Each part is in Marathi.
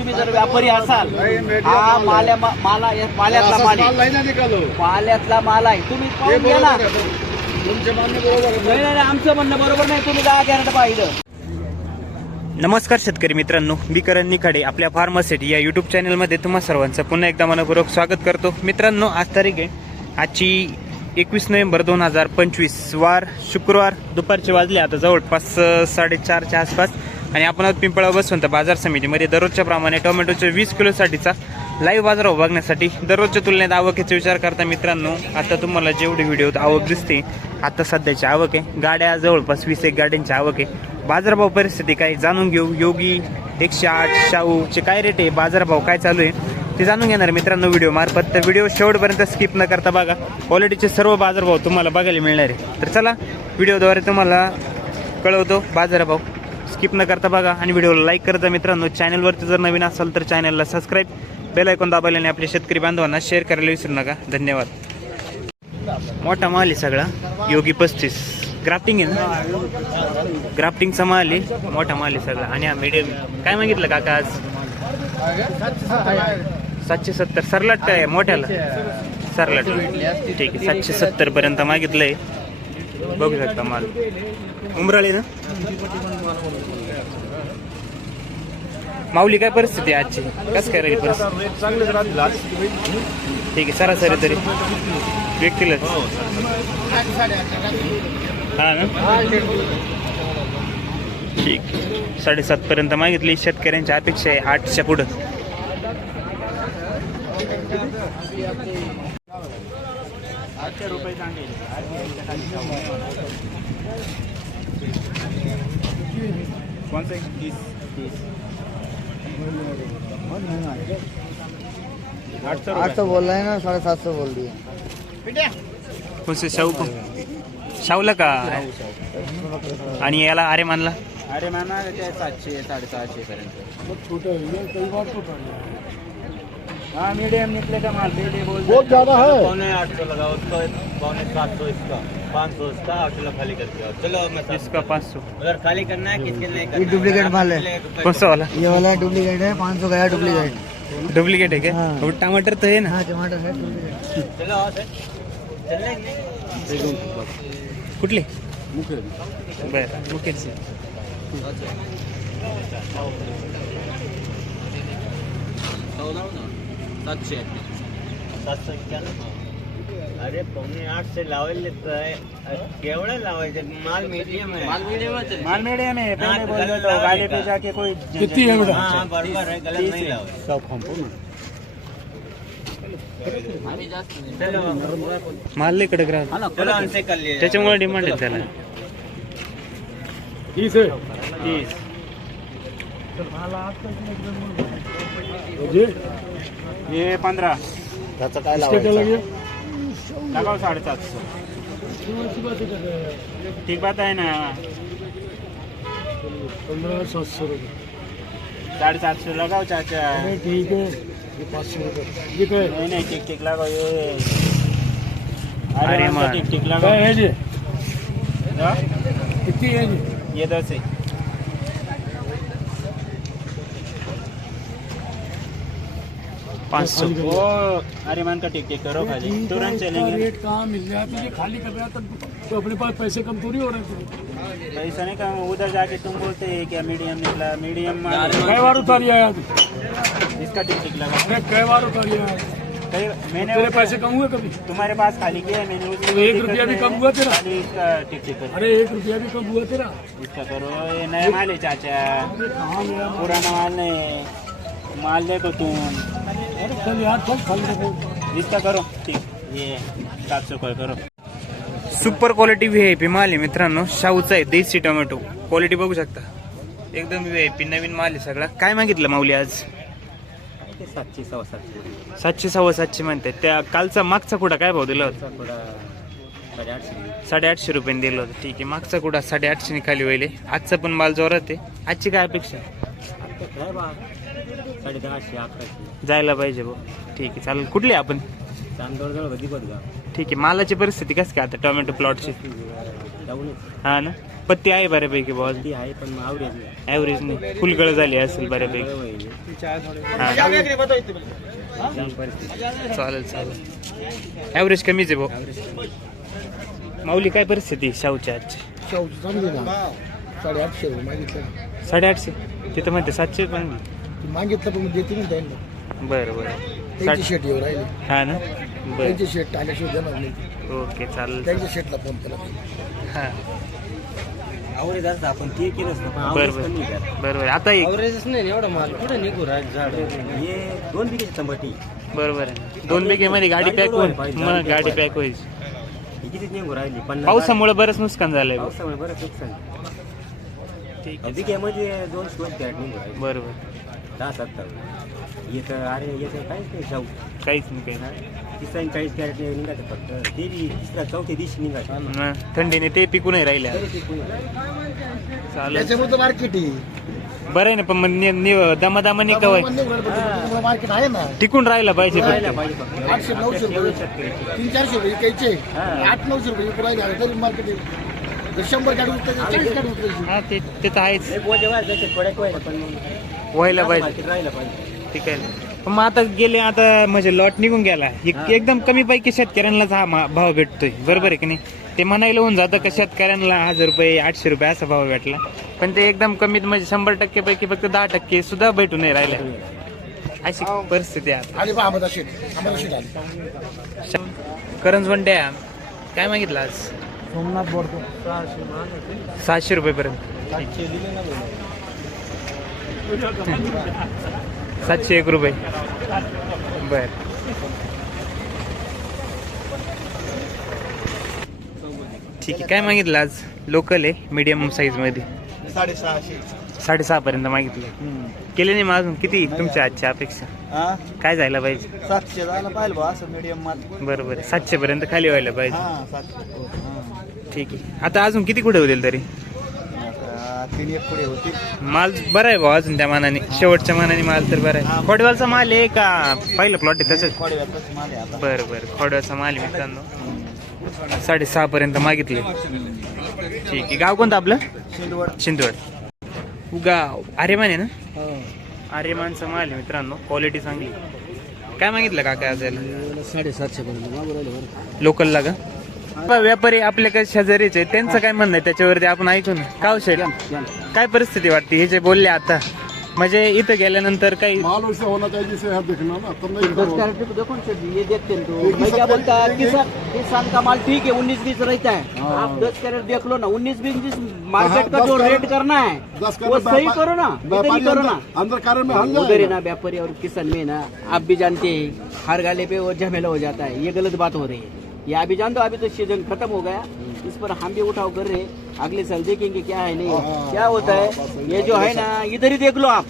तुम्ही जर व्यापारी असाल हा माल्या माला या पाल्यातला माल आहे. पाल्यातला माल आहे. तुम्ही पाहून घ्या ना. नाही नाही आमचं म्हणणं बरोबर नाही. तुम्ही दहा कॅरेट पाहिलं नमस्कार शेतकरी मित्रांनो मी करण निखाडे आपल्या फार्मासिटी या यूट्यूब चॅनलमध्ये तुम्हा सर्वांचं पुन्हा एकदा मनपूर्वक स्वागत करतो. मित्रांनो आज तारीख आहे. आजची एकवीस नोव्हेंबर दोन हजार पंचवीस वार शुक्रवार दुपारचे वाजले आता जवळपास साडेचारच्या आसपास. आणि आपण आहोत पिंपळा बसवंत बाजार समितीमध्ये दररोजच्या प्रमाणे टोमॅटोच्या वीस किलोसाठीचा लाईव्ह बाजार बघण्यासाठी दररोजच्या तुलनेत आवकेचा विचार करता मित्रांनो आता तुम्हाला जेवढी व्हिडिओत आवक दिसते आता सध्याची आवक आहे. गाड्या जवळपास वीस एक गाड्यांची आवक आहे. बाजारभाव परिस्थिती काय जाणून घेऊ. योगी एकशे आठ शाहूचे काय रेट आहे? बाजारभाव काय चालू आहे? ते जाणून घेणार मित्रांनो व्हिडिओ मार्फत. तर व्हिडिओ शेवटपर्यंत स्किप न करता बघा. क्वालिटीचे सर्व बाजारभाव तुम्हाला बघायला मिळणार आहे. तर चला व्हिडिओद्वारे तुम्हाला कळवतो बाजारभाव. स्किप न करता बघा आणि व्हिडिओला लाईक करता मित्रांनो. चॅनलवरती जर नवीन असाल तर चॅनलला सबस्क्राईब बेल ऐकून दाबायला आणि आपल्या शेतकरी बांधवांना शेअर करायला विसरू नका. धन्यवाद. मोठा माल आहे सगळा. योगी पस्तीस. ग्राफ्टिंग आहे ना? ग्राफ्टिंगचा माल आहे. मोठा माल आहे सगळा. आणि हा मीडियम काय मागितलं काका आज? सातशे सत्तर. सरलाट काय? आहे मोठ्याला? सरलाट. ठीक आहे. सातशे सत्तर पर्यंत मागितलंय. बघू शकता माल. उमराळी ना? माऊली काय परिस्थिती आहे आजची? कसं काय राहील परिस्थिती? चांगलेच राहतील आज. ठीक आहे सरासरी तरी. व्यक्तीला हा ना? ठीक. साडेसात पर्यंत मागितली. शेतकऱ्यांची अपेक्षा आहे आठच्या पुढं. आठशे रुपये कोणतं तीस तीस आठशे आठ सौ बोल रहे हैं ना साढ़े सात सौ बोल दिए कोणतं शाहू को? शाहूला का? आणि याला अरे मानला अरे माना ते सातशे साडेसहाशे पर्यंत. हाँ मीडियम निकले का माल बोल बहुत ज़्यादा है। पौने आठ सौ लगाओ उसका पौने सात सौ इसका पाँच सौ उसका आठ किलो खाली करके आओ चलो मैं इसका पाँच सौ। उधर खाली करना है किसके करना ये डुप्लीकेट माल है। कौन सा वाला। ये वाला डुप्लीकेट है पाँच सौ गया डुप्लीकेट डुप्लीकेट है क्या? हाँ। टमाटर तो है ना। हाँ टमाटर है चलो कुठले बर मुकेशचे सातशे सात सौ इक्यानवे? अरे पौने आठ से लावायला तर केवढं लावायचं माल मीडियम आहे माल मीडियम माल मीडियम है हाँ, पहले तो बोल गलत दो लावा गाड़ी नहीं पे का। जाके कोई कितनी है बेटा? हाँ बरोबर आहे गलत नाही लावायचं चलो माल लई कडक राहत हा ना चलो हमसे कर लिए त्याच्यामुळे डिमांड आहे त्याला तीस है। तीस। जी। ये पंधरा. त्याचं काय इसके क्या लगे लगाओ साढ़े सात सौ ठीक बात है ना. पंद्रह सात सौ रुपये. साढ़े सात सौ लगाओ चाचा. अरे ठीक है ये पाँच सौ रुपये है नहीं नहीं ठीक ठीक लगाओ ये. अरे अरे मां ठीक ठीक लगाओ क्या है जी हाँ? है? ये दस है पाँच सौ. वो अरे मान का ठीक करो खाली. तुरंत चलेंगे रेट कहाँ मिल रहा है? तुझे खाली कर रहा तो अपने पास पैसे कम थोड़ी हो रहे थे पैसा नहीं कम उधर जाके तुम बोलते हैं क्या मीडियम निकला? मीडियम कई बार उतारी आया तू? इसका ठीक लगा। अरे कई बार उतारी आया। मैंने तेरे वो- पैसे कम हुए कभी? तुम्हारे पास खाली किया मैंने तो एक रुपया भी कम। हुआ तेरा? इसका करो। अरे एक रुपया भी कम हुआ तेरा? इसका करो। ये नया माल है चाचा। कहाँ पुराना माल नहीं। माल देखो तुम। अरे करो ठीक ये सात सौ का करो super quality V I P माल आहे मित्रांनो. शाहूचा आहे देशी टोमॅटो क्वालिटी बघू शकता. एकदम व्ही आय पी नवीन माल आहे सगळा. काय मागितलं माऊली आज? सातशे सव्वा सातशे सातशे सव्वा सातशे म्हणते. त्या कालचा मागचा कुडा काय भाव दिला होता? साडेआठशे रुपयाने दिलं होतं. ठीक आहे मागचा कुडा साडेआठशे खाली होईल. आजचा पण माल जोरात आहे. आजची काय अपेक्षा? साडे दहाशे अकराशे. जायला पाहिजे भाऊ. ठीक आहे चालेल. कुठली आपण? चांदोड जवळ कधी बघ ठीक आहे मालाची परिस्थिती कसं काय आता टोमॅटो प्लॉटची? डाऊन हा ना? पत्ती आहे बऱ्यापैकी बॉल ती आहे पण मग आवडेल ॲव्हरेज नाही. फुलगळ झाली असेल बऱ्यापैकी. हा चालेल चालेल. ॲव्हरेज कमीच आहे भाऊ. माऊली काय परिस्थिती शाहूच्या आजची? चांगली ना. साडेआठशे रुपये मागितलं. साडेआठशे? तिथं म्हणते सातशे पण मागितलं पण देते ना त्यांना. बरं बरं. त्यांची साठ शेट येऊ राहिली. हा ना? बरं. त्यांची शेट आल्याशिवाय देणार नाही ओके चालेल त्यांच्या शेटला फोन केला. हां. असतं आपण ते केलंच ना पण बरं आवरेज कमी आहे त्यात. बरं बरं. आता एक. आवरेजच नाही एवढा माल. कुठे निघू राहील झाड? हे दोन बिघेची तंबाटी. बरोबर आहे दोन गाडी पॅक होईल. मग गाडी पॅक होईल. ही कितीच निघू राहिली? पन्नास पावसामुळे बरंच नुकसान झालंय. पावसामुळे बरं नुकसान. ठीक आहे बिघ्यामध्ये दोन स्टोन कॅरेट निघू राहिले बरोबर. दहा सत्तर येतं अरे येतं काहीच नाही शाहू. काहीच नाही काही नाही. तिसरा चाळीस कॅरेट निघायचं फक्त. ते बी तिसऱ्या चौथ्या दिवशी निघायचं. न, थंडीने ते पिकू नाही राहिले तरी ते चालेल. त्याच्यामुळे मार्केट बरं आहे ना पण मग नि- नि- दमादमाने कवाय. मार्केट आहे ना. टिकून राहायला पाहिजे राहायला फक्त. पाहिजे फक्त. आठशे नऊशे रुपये. तीन चारशे रुपये. विकायचे. हा. आठ नऊशे रुपये विकू राहिले तरी मार्केट जर शंभर गाडी उतरायची चाळीस गाडी उतरायची हा ते ते तर आहेच. व्हायला पण मग. व्हायला पाहिजे. ठीक आहे. पण मग आता गेले आता म्हणजे लॉट निघून गेला. एक- एकदम कमी पैकी शेतकऱ्यांनाच हा मा- भाव भेटतोय. बरोबर आहे की नाही? ते म्हणायला होऊन जातं का शेतकऱ्यांना हजार रुपये आठशे रुपये असा भाव भेटला. पण ते एकदम कमीत म्हणजे शंभर टक्के पैकी फक्त दहा टक्के सुद्धा भेटून नाही राहिले. अशी परिस्थिती आहे आली पहा अहमदा शेट अहमदा शेट आली. आता करंज वंड्या काय मागितलं आज? सोमनाथ बोडतो सहाशे रुपये पर्यंत सातशे एक रुपये. बर. ठीक आहे. काय मागितलं आज? लोकल आहे मीडियम साईजमध्ये. साडेसहाशे. साडेसहा पर्यंत मागितलं केले नाही मग अजून? किती? तुमच्या आजची अपेक्षा? काय जायला पाहिजे? सातशे जायला पाहिजे बरोबर आहे सातशे पर्यंत खाली व्हायला पाहिजे. ठीक आहे. आता अजून किती कुठे होतील तरी? आता तीन एक पुढे होती माल बरा आहे भाऊ अजून त्या मानाने. शेवटच्या मानाने माल तर बरा आहे. खोडवालचा माल आहे का? पहिलं प्लॉट आहे तसंच? खोडव्यातच माल आहे आता बरं बरं. खोडवालचा माल आहे मित्रांनो. साडेसहा पर्यंत मागितले. ठीक आहे. गाव कोणतं आपलं? शिंदवड. शिंदवड. गाव. आर्यमान आहे ना? आर्यमानचा माल आहे मित्रांनो. क्वालिटी चांगली. काय मागितलं काका याला? साडेसातशे पर्यंत लोकलला का? बा, व्यापारी आपल्याकडे शेजारीच आहे त्यांचं काय म्हणणं आहे त्याच्यावरती आपण ऐकू ना. काव शेठ काय परिस्थिती वाटते हे जे बोलले आता? म्हणजे इथं गेल्यानंतर काही माल वैसे होना चाहिए जिसे आप देखना ना तब नहीं दस कैरेट पे देखो ना सर ये देखते हैं तो. मैं क्या बोलता है किसान किसान का माल ठीक है उन्नीस बीस रहता है. आप दस कैरेट देख लो ना उन्नीस बीस जिस मार्केट का जो रेट करना है वो सही व्यापारी- करो ना इधर ही व्यापारी करो ना. अंदर- कारण में हल उधर ना व्यापारी और किसान में ना आप भी जानते हैं हर गाले पे वो झमेला हो जाता है ये गलत बात हो रही है। ये अभी जान दो अभी तो सीजन खत्म हो गया। इस पर हम भी उठाव कर रहे अगले साल देखेंगे क्या है नहीं क्या होता है ये जो है ना इधर ही देख लो आप।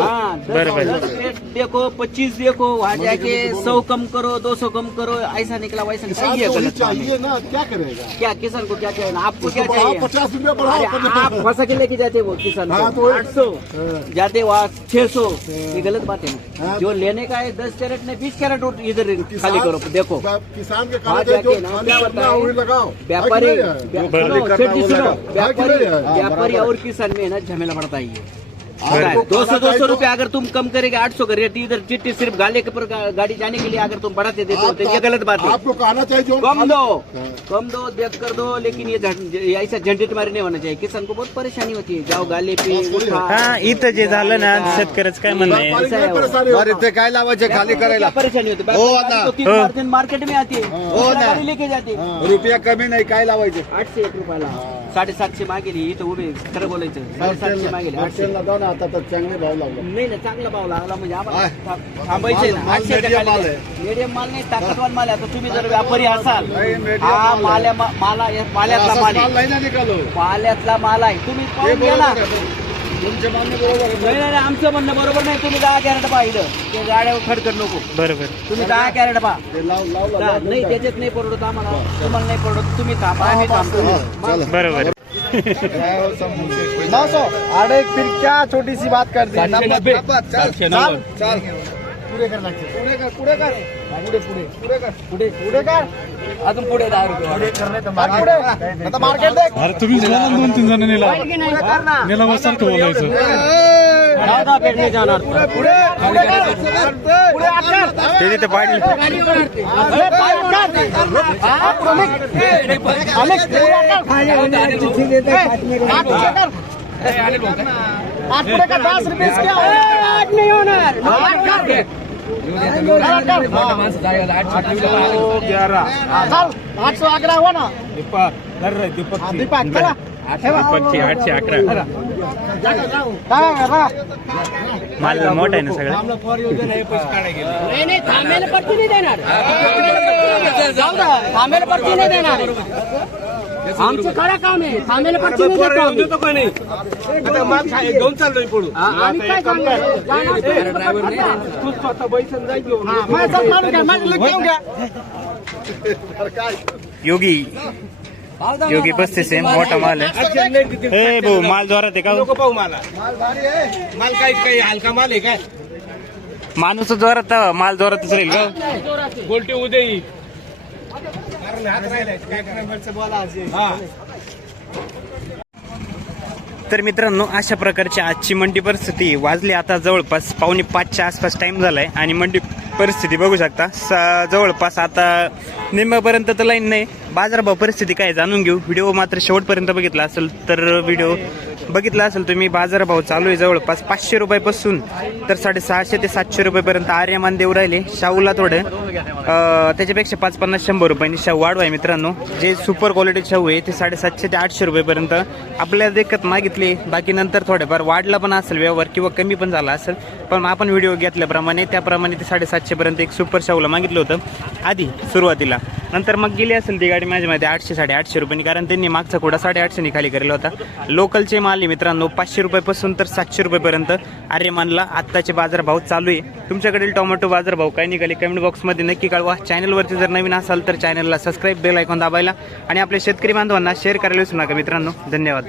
हाँ दस देखो पच्चीस देखो वहाँ जाके सौ कम करो दो सौ कम करो ऐसा निकला वैसा निकला ही गलत चाहिए ना क्या करेगा? क्या किसान को क्या चाहिए आपको क्या चाहिए? पचास रुपया बढ़ाओ आप फंसा के लेके जाते वो किसान हाँ, तो- आठ सौ हाँ। जाते वहाँ छह सौ। ये गलत बात है हाँ। जो लेने का है दस कैरेट ने बीस कैरेट इधर खाली करो देखो। किसान के है है? व्यापारी व्यापारी व्यापारी। और किसान में ना झमेला पड़ता ही है दो सौ दो सौ रुपए अगर तुम कम करेंगे आठ सौ का रेट इधर चिट्ठी सिर्फ गाले के पर गाड़ी जाने के लिए अगर तुम बढ़ाते देते हो तो ये गलत बात है। आपको कहना चाहिए जो कम दो। हाँ। कम दो देख कर दो लेकिन ये ऐसा झंझट मारी नहीं होना चाहिए। किसान को बहुत परेशानी होती है। जाओ गाले पे हा इथं जे झालं ना शेतकऱ्याचं काय म्हणणं आहे? व्यापारी ऐसा है। ते काय लावायचे? खाली करायला. परेशानी होती? है हो व्यापारी ना। गाड़ी तो तीन हो। चार दिन मार्केट में आती है। हो दूसरा ना। गाड़ी लेके जाते रुपया कमी नाही काय लावायचे? आठशे एक रुपयाला. साडेसातशे मागेली इथं उभे खरं बोलायचं. साडेसातशे मागेली आठशे. जाऊ ना. आता तर चांगले भाव लागला. नाही ना चांगला भाव लागला म्हणजे आम्हाला आहे. था- थांबायचंय. ना माल- medium माल खाली आहे. मीडियम माल नाही ताकदवान माल आहे. आता तुम्ही जर व्यापारी असाल हा माल्या माला पाल्यातला माल आहे. नाही ना निघालो. पाल्यातला माल आहे. तुम्ही पाहून घ्या ना. तुमचे मान्य बरोबर आहे. नाही नाही नाही, आमचं म्हणणं बरोबर नाही. तुम्ही दहा कॅरेट पाहिलं. ते गाड्यावर खडकड नको. बरोबर. तुम्ही दहा कॅरेट पहा. ते लाव? लाव नाही त्याच्यात नाही परवडत आम्हाला. तुम्हाला नाही परवडत. तुम्ही थांबा आम्ही थांबतो. बरोबर. नौ सौ अरे फिर क्या छोटी सी बात कर दी? पुढे कर पुढे कर पुढे कर। पुढे पुढे पुढे कर। पुढे पुढे कर। अजून पुढे दहा रुपये मार्केट देख। ना दोन तीन जण नेला। नेला बससारखं बोलायचं। दादा नाही जाणार ते तिथे पाडले. हा, पुढे. हा, कर दस रुपये आठ नहीं होणार आठ कर. आठ. हा, आठ सौ अकरा हुआ ना हा, दीपक पक्षी आठशे अकरा? माल मोठा आहे ना सगळं नाही नाही थांबेल नाही देणार थांबेल नाही देणार आमचं खरं काम आहे थांबेल पट्टी नाही देतो आम्ही. हा, आम्ही काय सांगणार? जाणार ते हा, माझं चल मारून घ्या, माझं लिक घेऊन घ्या. योगी योगी पस्तीस आहे मोठा माल आहे. ए भाऊ माल जोरात आहे का? हो? माल. काही काही हलका माल आहे काय? माणूस जोरात माल जोरातच राहील का? हो? गोलटी उद्या येईल तर मित्रांनो अशा प्रकारची आजची मंडी परिस्थिती वाजली. आता जवळपास पावणे पाचच्या आसपास टाइम झालाय आणि मंडी परिस्थिती बघू शकता. स- जवळपास आता निम्म्यापर्यंत तर लाईन नाही. बाजारभाव परिस्थिती काय जाणून घेऊ. व्हिडिओ मात्र शेवटपर्यंत बघितला असेल तर व्हिडिओ बघितलं असेल तुम्ही बाजारभाव चालू आहे जवळपास पाचशे रुपयापासून तर साडेसहाशे ते सातशे रुपयेपर्यंत आर्यमान देऊ राहिले. शाहूला थोडं. त्याच्यापेक्षा पाच पन्नास शंभर रुपयांनी शाहू वाढव आहे मित्रांनो. जे सुपर क्वालिटी शाहू आहे ते साडेसातशे ते आठशे रुपयेपर्यंत आपल्याला देखत मागितले. बाकी नंतर थोडेफार वाढला पण असेल व्यवहार किंवा कमी पण झाला असेल. पण आपण व्हिडिओ घेतल्याप्रमाणे त्याप्रमाणे ते साडेसातशेपर्यंत एक सुपर शाहूला मागितलं होतं. आधी सुरुवातीला. नंतर मग गेली असेल ती गाडी माझ्यामध्ये आठशे साडेआठशे रुपयांनी कारण त्यांनी मागचा कुडा साडेआठशेने खाली केलेला होता. लोकलचे माल आहे मित्रांनो पाचशे रुपयापासून तर सातशे रुपयेपर्यंत. आर्यमानला आत्ताचे बाजारभाव चालू आहे. तुमच्याकडील टोमॅटो बाजारभाव काय निघाले कमेंट बॉक्समध्ये नक्की कळवा. चॅनलवरती जर नवीन असाल तर चॅनलला सबस्क्राईब बेल ऐकून दाबायला. आणि आपल्या शेतकरी बांधवांना शेअर करायला विसरू नका मित्रांनो. धन्यवाद.